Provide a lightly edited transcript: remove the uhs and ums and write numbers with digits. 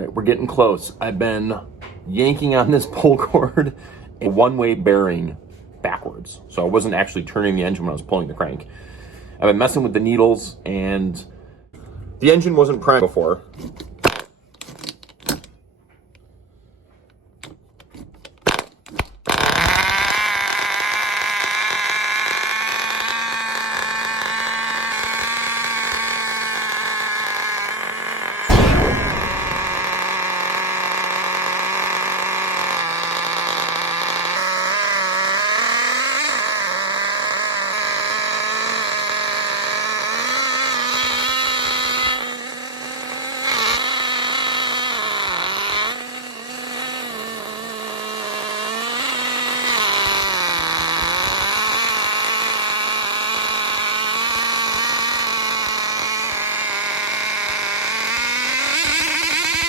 All right, we're getting close. I've been yanking on this pull cord, a one-way bearing backwards. So I wasn't actually turning the engine when I was pulling the crank. I've been messing with the needles, and the engine wasn't primed before.